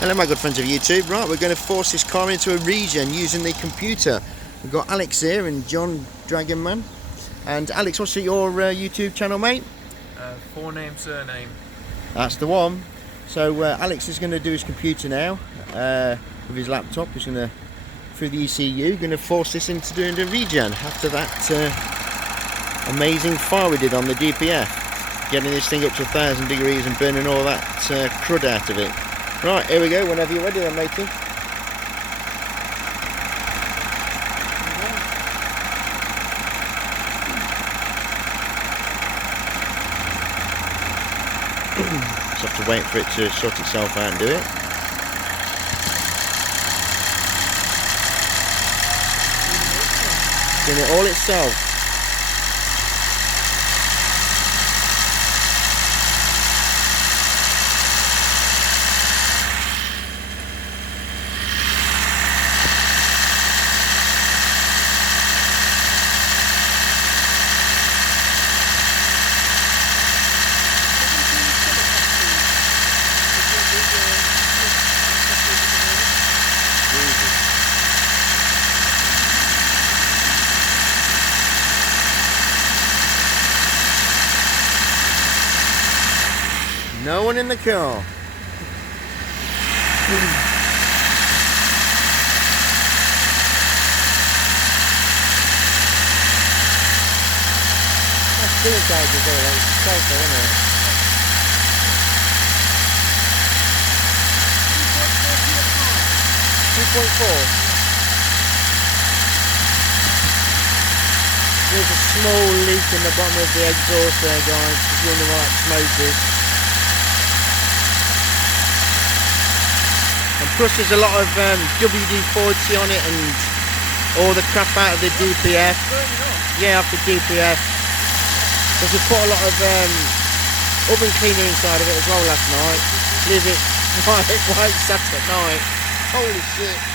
Hello my good friends of YouTube. Right, we're going to force this car into a regen using the computer. We've got Alex here and John Dragonman. And Alex, what's your YouTube channel, mate? Forename, surname. That's the one. So Alex is going to do his computer now with his laptop. He's going to, through the ECU, going to force this into doing the regen after that amazing fire we did on the DPF. Getting this thing up to 1,000 degrees and burning all that crud out of it. Right, here we go, whenever you're ready then, matey. Just have to wait for it to sort itself out and do it. Doing it all itself. No one in the car. That's two gauges there, that was the sofa, wasn't it? 2.4. There's a small leak in the bottom of the exhaust there, guys, if you wonder what that smoke is. And plus there's a lot of WD-40 on it and all the crap out of the DPF. Yeah, off the DPF. Because we put a lot of oven cleaner inside of it as well last night. Leave it while it sat at night. Holy shit.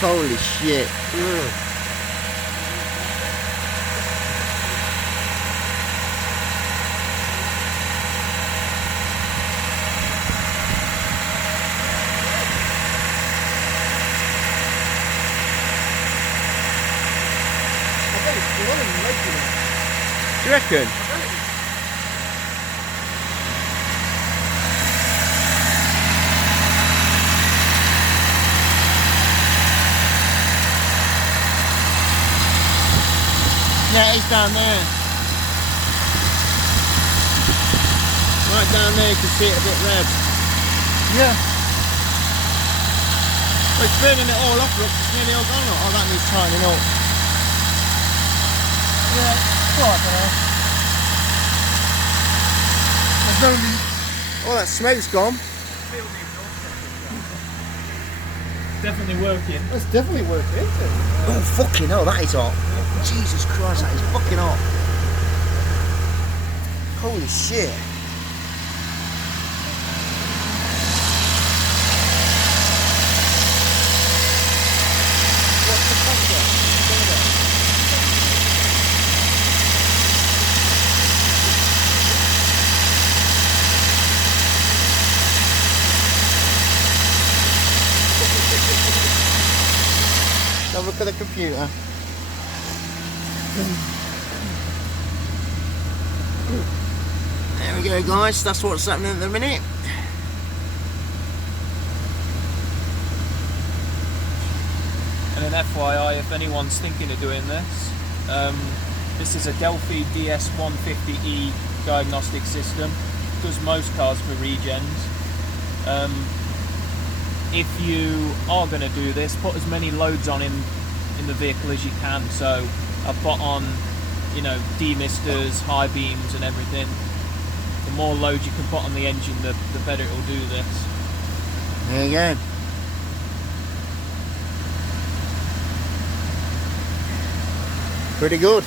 Holy shit. Do you reckon? Yeah, it's down there. Right down there, you can see it a bit red. Yeah. Well, it's burning it all off, look. It's nearly all gone. Oh, that needs tightening up. Yeah, it's alright there. There's no leak. Oh, that smoke's gone. Definitely working. It's definitely working, isn't it? Oh, fucking hell, that is hot. Jesus Christ, that is fucking hot. Holy shit. What's the pressure? Have a look at the computer. There we go, guys, that's what's happening at the minute. And an FYI, if anyone's thinking of doing this, this is a Delphi DS150E diagnostic system. Does most cars for regens. If you are going to do this, put as many loads on in the vehicle as you can. So I've put on, you know, demisters, high beams and everything. The more load you can put on the engine, the better it will do this. There you go. Pretty good.